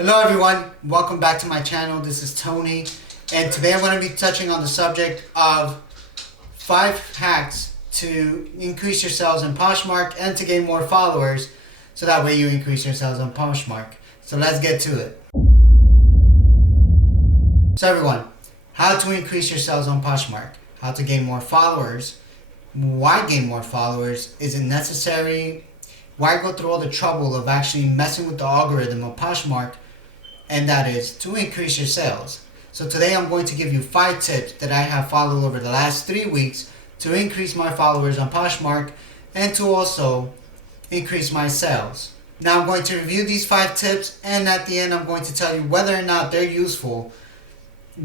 Hello everyone, welcome back to my channel. This is Tony, and today I'm going to be touching on the subject of 5 hacks to increase your sales on Poshmark and to gain more followers, so that way you increase your sales on Poshmark. So let's get to it. So everyone, how to increase your sales on Poshmark, how to gain more followers, why gain more followers, is it necessary, why go through all the trouble of actually messing with the algorithm of Poshmark, and that is to increase your sales. So today I'm going to give you 5 tips that I have followed over the last 3 weeks to increase my followers on Poshmark and to also increase my sales. Now I'm going to review these 5 tips, and at the end I'm going to tell you whether or not they're useful.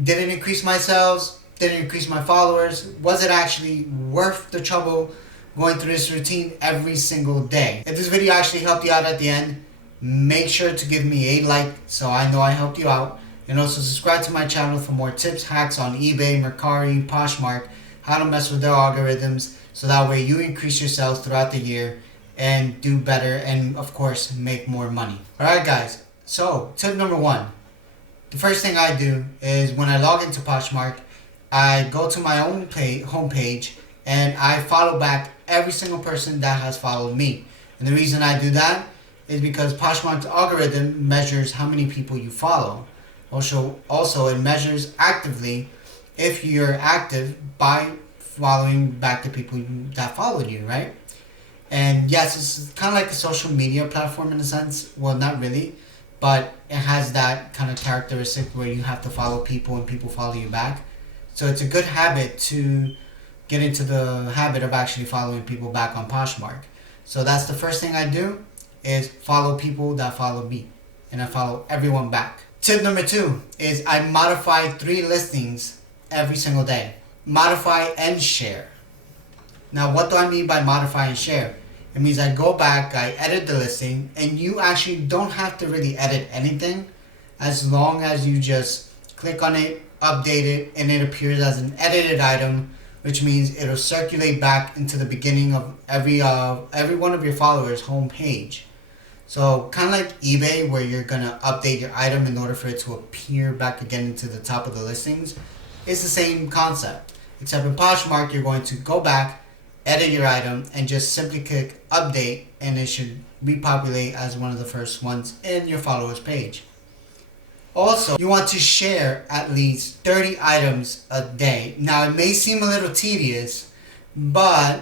Did it increase my sales? Did it increase my followers? Was it actually worth the trouble going through this routine every single day? If this video actually helped you out at the end, make sure to give me a like so I know I helped you out, and also subscribe to my channel for more tips, hacks on eBay, Mercari, Poshmark, how to mess with their algorithms, so that way you increase your sales throughout the year and do better and of course make more money. Alright guys, so tip number 1. The first thing I do is when I log into Poshmark, I go to my own homepage and I follow back every single person that has followed me. And the reason I do that is because Poshmark's algorithm measures how many people you follow. Also it measures actively if you're active by following back the people that followed you, right? And yes, it's kind of like a social media platform in a sense. Well, not really, but it has that kind of characteristic where you have to follow people and people follow you back. So it's a good habit to get into the habit of actually following people back on Poshmark. So that's the first thing I do, is follow people that follow me, and I follow everyone back. Tip number 2 is I modify 3 listings every single day. Modify and share. Now what do I mean by modify and share? It means I go back, I edit the listing, and you actually don't have to really edit anything as long as you just click on it, update it, and it appears as an edited item, which means it'll circulate back into the beginning of every one of your followers' homepage. So kind of like eBay, where you're gonna update your item in order for it to appear back again into the top of the listings. It's the same concept, except in Poshmark you're going to go back, edit your item, and just simply click update, and it should repopulate as one of the first ones in your followers page. Also, you want to share at least 30 items a day. Now it may seem a little tedious, but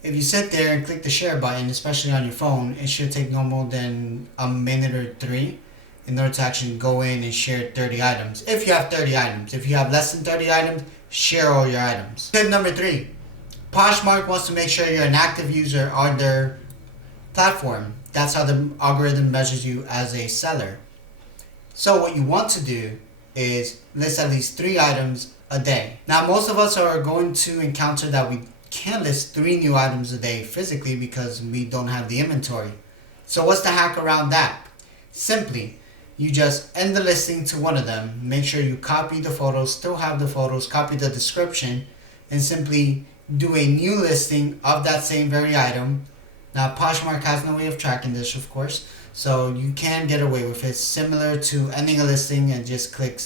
if you sit there and click the share button, especially on your phone, it should take no more than a minute or 3 in order to actually go in and share 30 items. If you have 30 items. If you have less than 30 items, share all your items. Tip number 3. Poshmark wants to make sure you're an active user on their platform. That's how the algorithm measures you as a seller. So what you want to do is list at least 3 items a day. Now most of us are going to encounter that we can't list 3 new items a day physically because we don't have the inventory. So what's the hack around that? Simply, you just end the listing to one of them, make sure you copy the photos, still have the photos, copy the description, and simply do a new listing of that same very item. Now Poshmark has no way of tracking this, of course, so you can get away with it. Similar to ending a listing and just click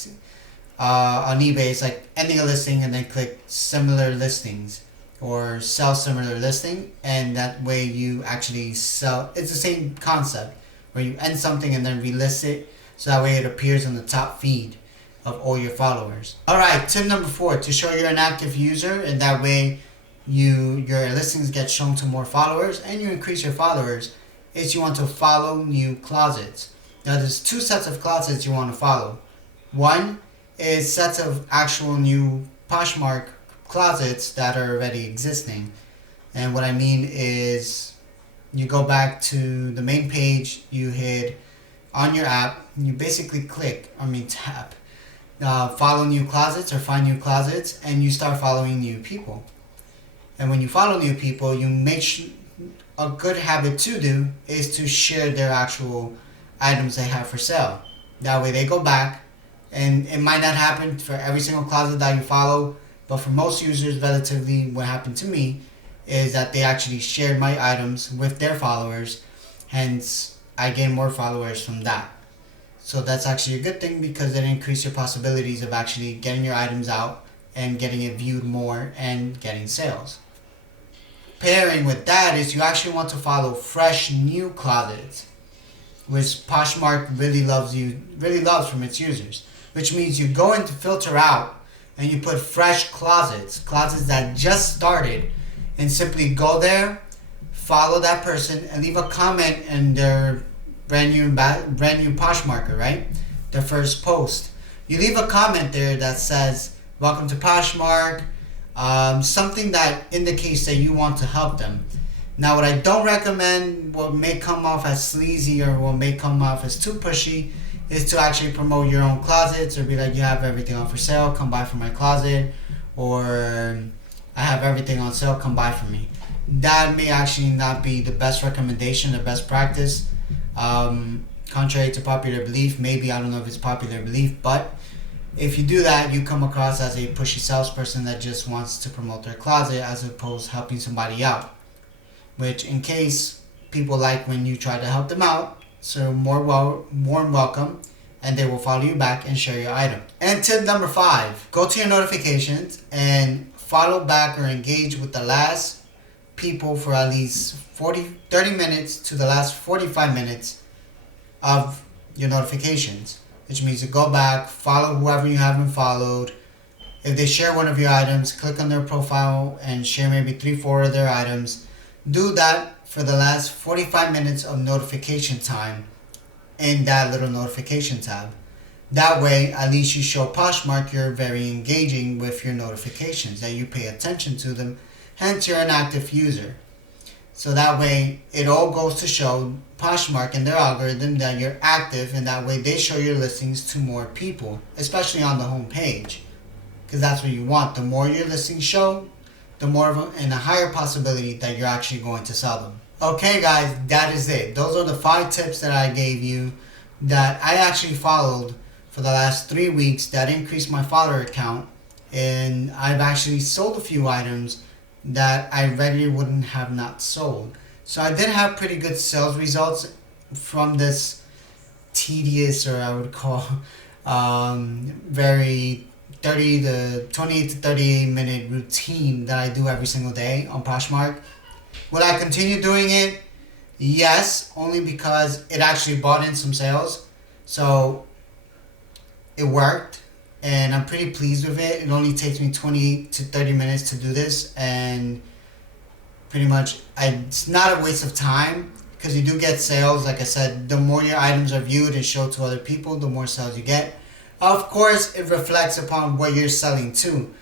on eBay, it's like ending a listing and then click similar listings or sell similar listing, and that way you actually sell. It's the same concept where you end something and then relist it, so that way it appears on the top feed of all your followers. Alright, tip number 4, to show you're an active user, and that way your listings get shown to more followers and you increase your followers, is you want to follow new closets. Now there's 2 sets of closets you want to follow. One is sets of actual new Poshmark closets that are already existing, and what I mean is you go back to the main page, you hit on your app, you basically tap follow new closets or find new closets, and you start following new people. And when you follow new people, you make a good habit to do is to share their actual items they have for sale. That way they go back, and it might not happen for every single closet that you follow, but for most users, relatively, what happened to me is that they actually shared my items with their followers, hence I gained more followers from that. So that's actually a good thing because it increases your possibilities of actually getting your items out and getting it viewed more and getting sales. Pairing with that is you actually want to follow fresh new closets, which Poshmark really loves from its users. Which means you go into filter out and you put fresh closets that just started, and simply go there, follow that person, and leave a comment in their brand new Poshmarker, right? Their first post. You leave a comment there that says, "Welcome to Poshmark," something that indicates that you want to help them. Now, what I don't recommend, what may come off as sleazy or what may come off as too pushy, is to actually promote your own closets or be like, "You have everything on for sale, come buy from my closet," or "I have everything on sale, come buy from me." That may actually not be the best recommendation, the best practice. Contrary to popular belief, maybe, I don't know if it's popular belief, but if you do that, you come across as a pushy salesperson that just wants to promote their closet as opposed to helping somebody out. Which, in case people like when you try to help them out, so warm welcome, and they will follow you back and share your item. And tip number 5, go to your notifications and follow back or engage with the last people for at least 30 minutes to the last 45 minutes of your notifications. Which means to go back, follow whoever you haven't followed. If they share one of your items, click on their profile and share maybe 3-4 of their items. Do that for the last 45 minutes of notification time in that little notification tab. That way, at least you show Poshmark you're very engaging with your notifications, that you pay attention to them, hence you're an active user. So that way, it all goes to show Poshmark and their algorithm that you're active, and that way they show your listings to more people, especially on the home page. Because that's what you want. The more your listings show, the more of a higher possibility that you're actually going to sell them. Okay guys, that is it. Those are the 5 tips that I gave you that I actually followed for the last 3 weeks that increased my follower count, and I've actually sold a few items that I regularly wouldn't have not sold. So I did have pretty good sales results from this tedious, or I would call very 28 to 38 minute routine that I do every single day on Poshmark. Will I continue doing it? Yes, only because it actually brought in some sales. So it worked, and I'm pretty pleased with it. It only takes me 20 to 30 minutes to do this, and pretty much it's not a waste of time because you do get sales. Like I said, the more your items are viewed and shown to other people, the more sales you get. Of course, it reflects upon what you're selling too.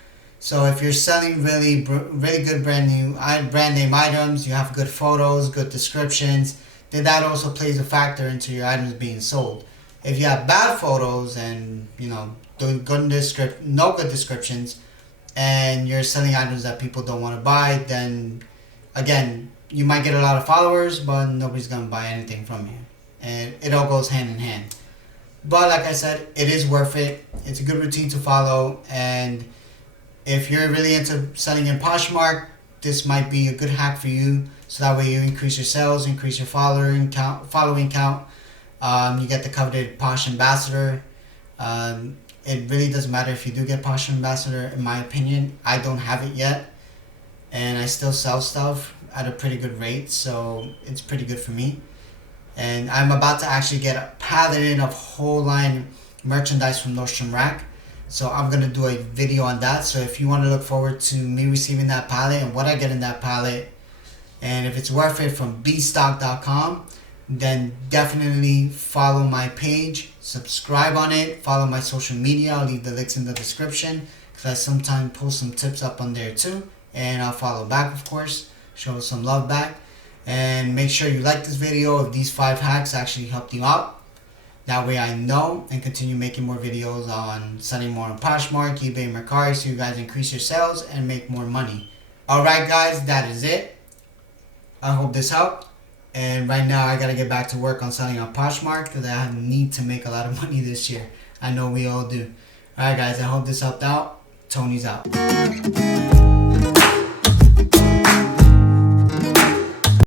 So if you're selling really good brand name items, you have good photos, good descriptions, then that also plays a factor into your items being sold. If you have bad photos and no good descriptions, and you're selling items that people don't want to buy, then again, you might get a lot of followers, but nobody's gonna buy anything from you, and it all goes hand in hand. But like I said, it is worth it. It's a good routine to follow, and if you're really into selling in Poshmark, this might be a good hack for you. So that way you increase your sales, increase your following count. You get the coveted Posh Ambassador. It really doesn't matter if you do get Posh Ambassador, in my opinion. I don't have it yet, and I still sell stuff at a pretty good rate, so it's pretty good for me. And I'm about to actually get a pallet in of whole line merchandise from Nordstrom Rack. So I'm going to do a video on that. So if you want to look forward to me receiving that pallet and what I get in that pallet, and if it's worth it from bstock.com, then definitely follow my page, subscribe on it, follow my social media. I'll leave the links in the description because I sometimes post some tips up on there too. And I'll follow back, of course, show some love back. And make sure you like this video if these 5 hacks actually helped you out. That way I know and continue making more videos on selling more on Poshmark, eBay, and Mercari, so you guys increase your sales and make more money. Alright guys, that is it. I hope this helped. And right now I gotta get back to work on selling on Poshmark because I need to make a lot of money this year. I know we all do. Alright guys, I hope this helped out. Tony's out.